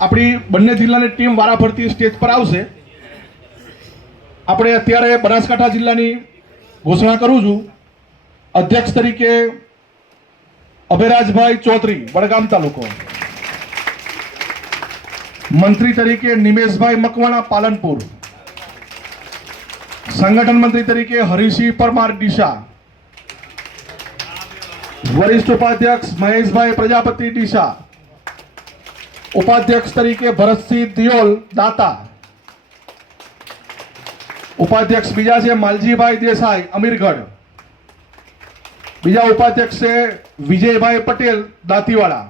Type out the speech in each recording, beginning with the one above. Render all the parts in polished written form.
આપણી બંને જિલ્લાની ટીમ વારાફરતી સ્ટેજ પર આવશે. આપણે અત્યારે બનાસકાંઠા જિલ્લાની ઘોષણા કરું છું. અધ્યક્ષ તરીકે અભયરાજભાઈ ચૌધરી, વડગામ તાલુકો. મંત્રી તરીકે નિમેશભાઈ મકવાણા, પાલનપુર. સંગઠન મંત્રી તરીકે હરીસિંહ પરમાર, ડીસા. વરિષ્ઠ ઉપાધ્યક્ષ મહેશભાઈ પ્રજાપતિ, ડીસા. ઉપાધ્યક્ષ તરીકે ભરતસિંહ દિયોલ, દાતા. ઉપાધ્યક્ષ બીજા છે માલજીભાઈ દેસાઈ, અમીરગઢ. બીજા ઉપાધ્યક્ષ છે વિજયભાઈ પટેલ, દાંતીવાડા.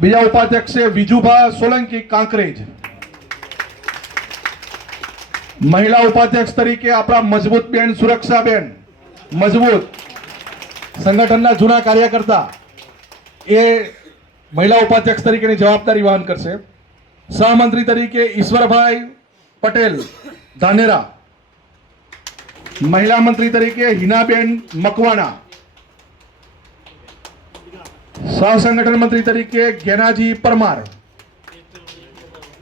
બીજા ઉપાધ્યક્ષ છે વિજુભા સોલંકી, કાંકરેજ. મહિલા ઉપાધ્યક્ષ તરીકે આપણા મજબૂત બેન સુરક્ષાબેન, મજબૂત સંગઠનના જૂના કાર્યકર્તા, એ મહિલા ઉપાધ્યક્ષ તરીકેની જવાબદારી વહન કરશે. સહમંત્રી તરીકે ઈશ્વરભાઈ પટેલ, ધાનેરા. મહિલા મંત્રી તરીકે હિનાબેન મકવાણા. સહસંગઠન મંત્રી તરીકે જ્ઞાનાજી પરમાર.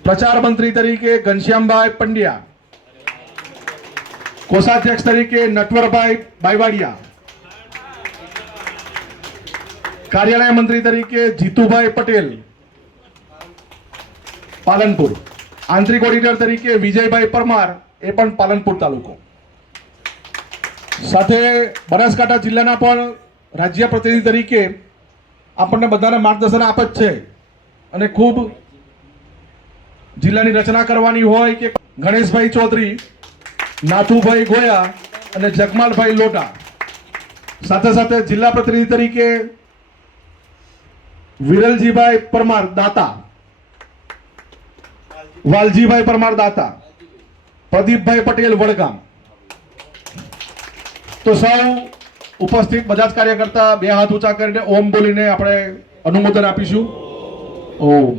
પ્રચાર મંત્રી તરીકે ઘનશ્યામભાઈ પંડ્યા. કોષાધ્યક્ષ તરીકે નટવરભાઈ બાયવાડિયા. કાર્યાલય મંત્રી તરીકે જીતુભાઈ પટેલ, પાલનપુર. આંતરિક ઓડિટર તરીકે વિજયભાઈ પરમાર, એ પણ પાલનપુર તાલુકો. સાથે બનાસકાંઠા જિલ્લાના પણ રાજ્ય પ્રતિનિધિ તરીકે આપણને બધાને માર્ગદર્શન આપે જ છે. અને ખૂબ જિલ્લાની રચના કરવાની હોય કે ગણેશભાઈ ચૌધરી, નાથુભાઈ ગોયા અને જગમાલભાઈ લોટા. સાથે સાથે જિલ્લા પ્રતિનિધિ તરીકે વિરલજીભાઈ પરમાર, દાતા. વાલજીભાઈ પરમાર, દાતા. પ્રદીપભાઈ પટેલ, વડગામ. તો સૌ ઉપસ્થિત બધા જ કાર્યકર્તા બે હાથ ઊંચા કરીને ઓમ બોલીને આપણે અનુમોદન આપીશું. ઓમ.